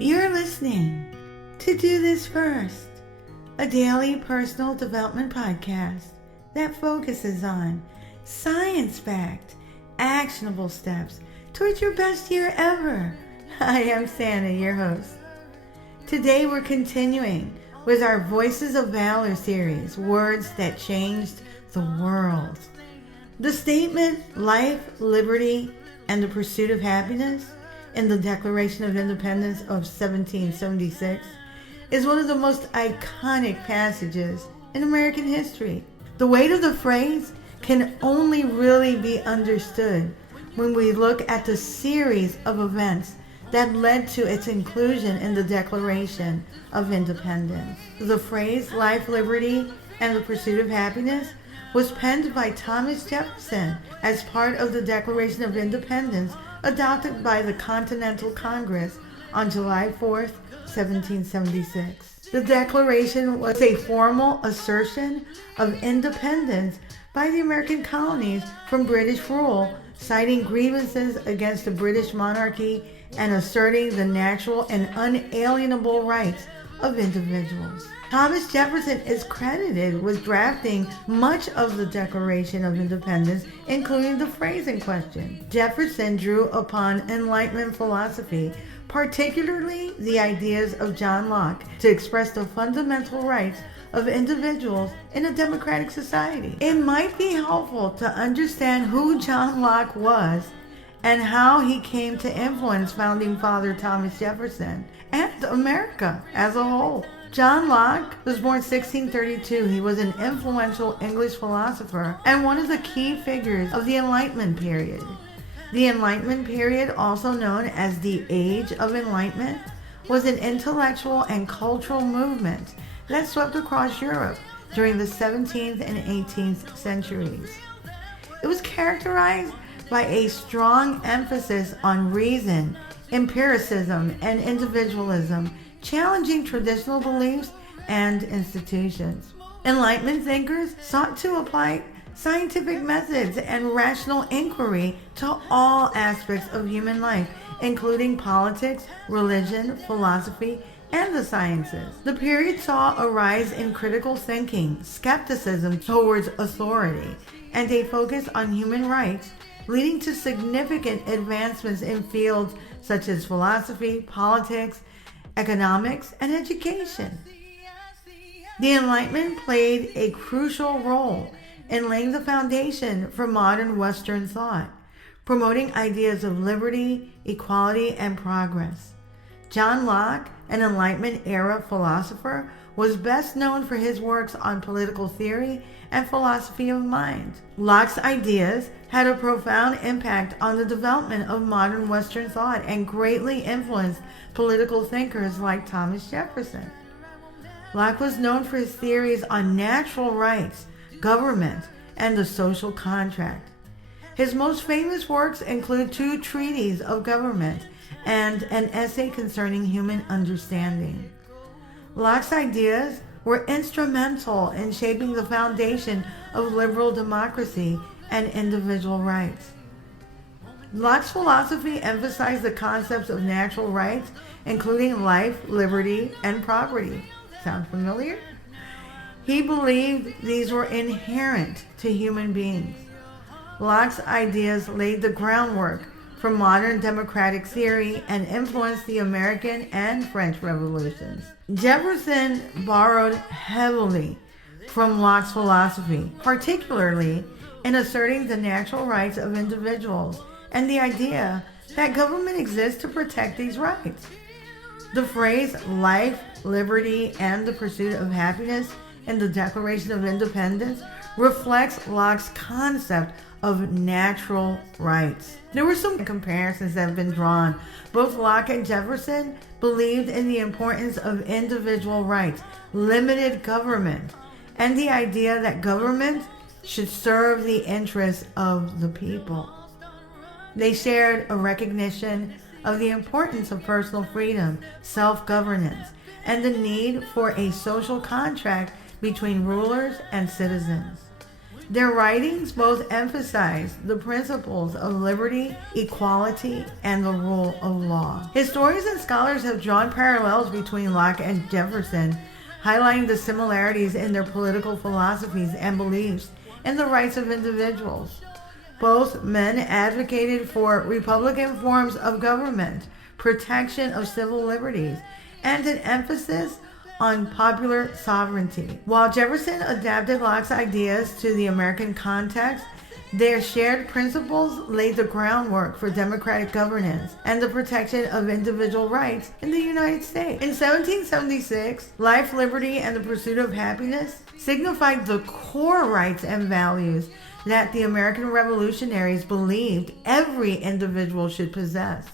You're listening to Do This First, a daily personal development podcast that focuses on science-backed, actionable steps towards your best year ever. I am Santa, your host. Today we're continuing with our Voices of Valor series, Words That Changed the World. The statement, life, liberty, and the pursuit of happiness in the Declaration of Independence of 1776 is one of the most iconic passages in American history. The weight of the phrase can only really be understood when we look at the series of events that led to its inclusion in the Declaration of Independence. The phrase, life, liberty, and the pursuit of happiness was penned by Thomas Jefferson as part of the Declaration of Independence adopted by the Continental Congress on July 4th, 1776. The Declaration was a formal assertion of independence by the American colonies from British rule, citing grievances against the British monarchy and asserting the natural and unalienable rights of individuals. Thomas Jefferson is credited with drafting much of the Declaration of Independence, including the phrase in question. Jefferson drew upon enlightenment philosophy, particularly the ideas of John Locke, to express the fundamental rights of individuals in a democratic society. It might be helpful to understand who John Locke was and how he came to influence Founding Father Thomas Jefferson and America as a whole. John Locke was born 1632. He was an influential English philosopher and one of the key figures of the Enlightenment period. The Enlightenment period, also known as the Age of Enlightenment, was an intellectual and cultural movement that swept across Europe during the 17th and 18th centuries. It was characterized by a strong emphasis on reason, empiricism, and individualism, challenging traditional beliefs and institutions. Enlightenment thinkers sought to apply scientific methods and rational inquiry to all aspects of human life, including politics, religion, philosophy, and the sciences. The period saw a rise in critical thinking, skepticism towards authority, and a focus on human rights, leading to significant advancements in fields such as philosophy, politics, economics, and education. The Enlightenment played a crucial role in laying the foundation for modern Western thought, promoting ideas of liberty, equality, and progress. John Locke, an Enlightenment-era philosopher, was best known for his works on political theory and philosophy of mind. Locke's ideas had a profound impact on the development of modern Western thought and greatly influenced political thinkers like Thomas Jefferson. Locke was known for his theories on natural rights, government, and the social contract. His most famous works include 2 treatises of government and an essay concerning human understanding. Locke's ideas were instrumental in shaping the foundation of liberal democracy and individual rights. Locke's philosophy emphasized the concepts of natural rights, including life, liberty, and property. Sound familiar? He believed these were inherent to human beings. Locke's ideas laid the groundwork for modern democratic theory and influenced the American and French revolutions. Jefferson borrowed heavily from Locke's philosophy, particularly in asserting the natural rights of individuals and the idea that government exists to protect these rights. The phrase life, liberty, and the pursuit of happiness in the Declaration of Independence reflects Locke's concept of natural rights. There were some comparisons that have been drawn. Both Locke and Jefferson believed in the importance of individual rights, limited government, and the idea that government should serve the interests of the people. They shared a recognition of the importance of personal freedom, self-governance, and the need for a social contract between rulers and citizens. Their writings both emphasize the principles of liberty, equality, and the rule of law. Historians and scholars have drawn parallels between Locke and Jefferson, highlighting the similarities in their political philosophies and beliefs in the rights of individuals. Both men advocated for republican forms of government, protection of civil liberties, and an emphasis on popular sovereignty. While Jefferson adapted Locke's ideas to the American context, their shared principles laid the groundwork for democratic governance and the protection of individual rights in the United States. In 1776, life, liberty, and the pursuit of happiness signified the core rights and values that the American revolutionaries believed every individual should possess.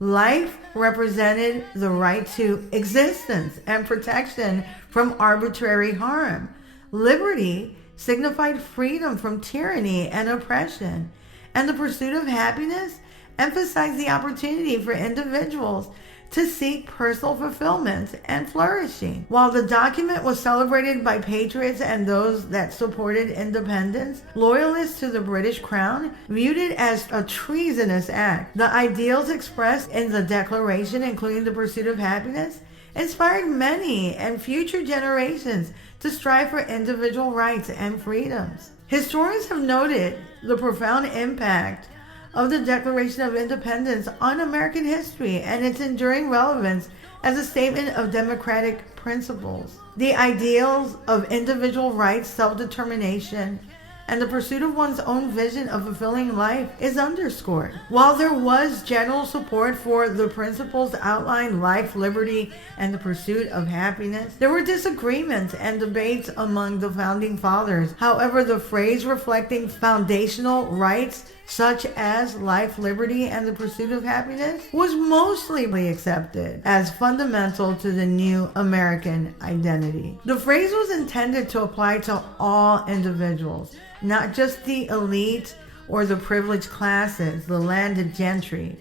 Life represented the right to existence and protection from arbitrary harm. Liberty signified freedom from tyranny and oppression. And the pursuit of happiness emphasized the opportunity for individuals to seek personal fulfillment and flourishing. While the document was celebrated by patriots and those that supported independence, loyalists to the British Crown viewed it as a treasonous act. The ideals expressed in the Declaration, including the pursuit of happiness, inspired many and future generations to strive for individual rights and freedoms. Historians have noted the profound impact of the Declaration of Independence on American history and its enduring relevance as a statement of democratic principles. The ideals of individual rights, self-determination, and the pursuit of one's own vision of fulfilling life is underscored. While there was general support for the principles outlined, life, liberty, and the pursuit of happiness, there were disagreements and debates among the Founding Fathers. However, the phrase reflecting foundational rights such as life, liberty, and the pursuit of happiness was mostly accepted as fundamental to the new American identity. The phrase was intended to apply to all individuals, not just the elite or the privileged classes, the landed gentry.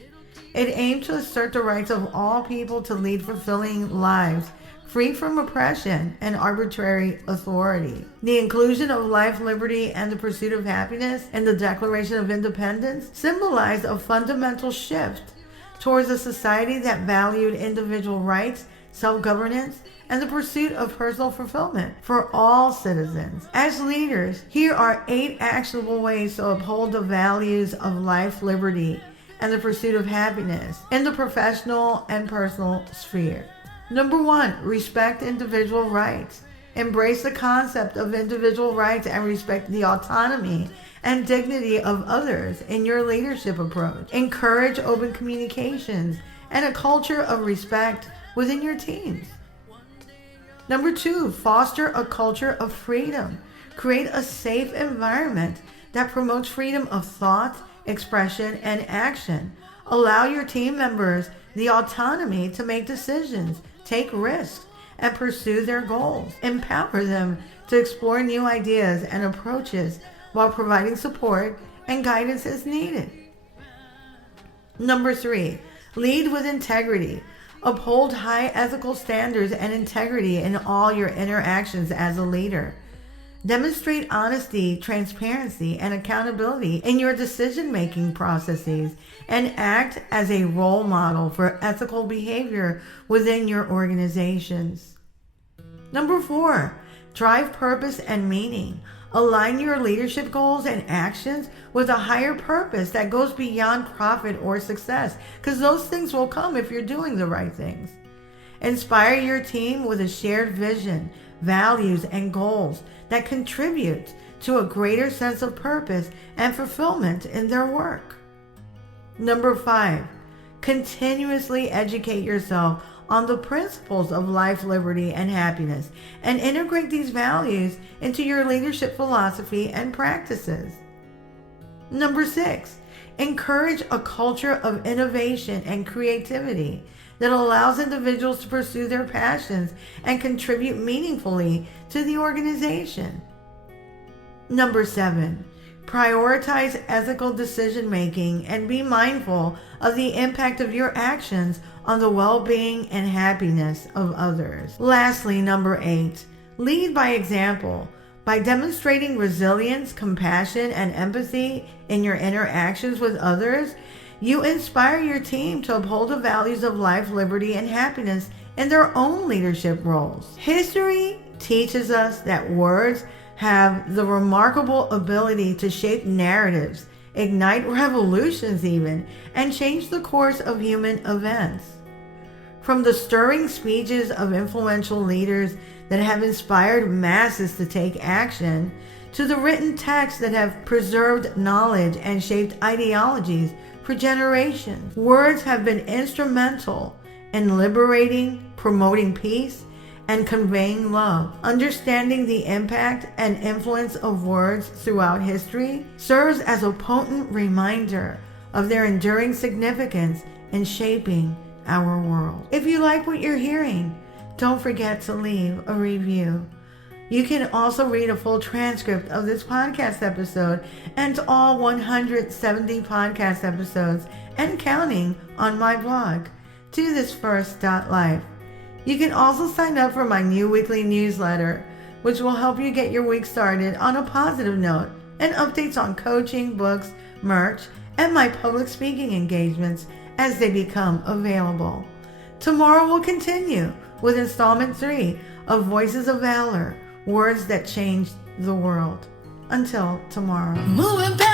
It aimed to assert the rights of all people to lead fulfilling lives, free from oppression and arbitrary authority. The inclusion of life, liberty, and the pursuit of happiness in the Declaration of Independence symbolized a fundamental shift towards a society that valued individual rights, self-governance, and the pursuit of personal fulfillment for all citizens. As leaders, here are 8 actionable ways to uphold the values of life, liberty, and the pursuit of happiness in the professional and personal sphere. Number 1, respect individual rights. Embrace the concept of individual rights and respect the autonomy and dignity of others in your leadership approach. Encourage open communications and a culture of respect within your teams. Number 2, foster a culture of freedom. Create a safe environment that promotes freedom of thought, expression, and action. Allow your team members the autonomy to make decisions, take risks, and pursue their goals. Empower them to explore new ideas and approaches while providing support and guidance as needed. Number 3, lead with integrity. Uphold high ethical standards and integrity in all your interactions as a leader. Demonstrate honesty, transparency, and accountability in your decision-making processes and act as a role model for ethical behavior within your organizations. Number 4, drive purpose and meaning. Align your leadership goals and actions with a higher purpose that goes beyond profit or success, because those things will come if you're doing the right things. Inspire your team with a shared vision, values, and goals that contribute to a greater sense of purpose and fulfillment in their work. Number 5, continuously educate yourself on the principles of life, liberty, and happiness, and integrate these values into your leadership philosophy and practices. Number 6, encourage a culture of innovation and creativity that allows individuals to pursue their passions and contribute meaningfully to the organization. Number 7, prioritize ethical decision-making and be mindful of the impact of your actions on the well-being and happiness of others. Lastly, number 8, lead by example. By demonstrating resilience, compassion, and empathy in your interactions with others, you inspire your team to uphold the values of life, liberty, and happiness in their own leadership roles. History teaches us that words have the remarkable ability to shape narratives, ignite revolutions even, and change the course of human events. From the stirring speeches of influential leaders that have inspired masses to take action, to the written texts that have preserved knowledge and shaped ideologies for generations, words have been instrumental in liberating, promoting peace, and conveying love. Understanding the impact and influence of words throughout history serves as a potent reminder of their enduring significance in shaping our world. If you like what you're hearing, don't forget to leave a review. You can also read a full transcript of this podcast episode and all 170 podcast episodes and counting on my blog, DoThisFirst.life. You can also sign up for my new weekly newsletter, which will help you get your week started on a positive note, and updates on coaching, books, merch, and my public speaking engagements as they become available. Tomorrow we'll continue with installment 3 of Voices of Valor, Words That Changed the World. Until tomorrow. Moving back.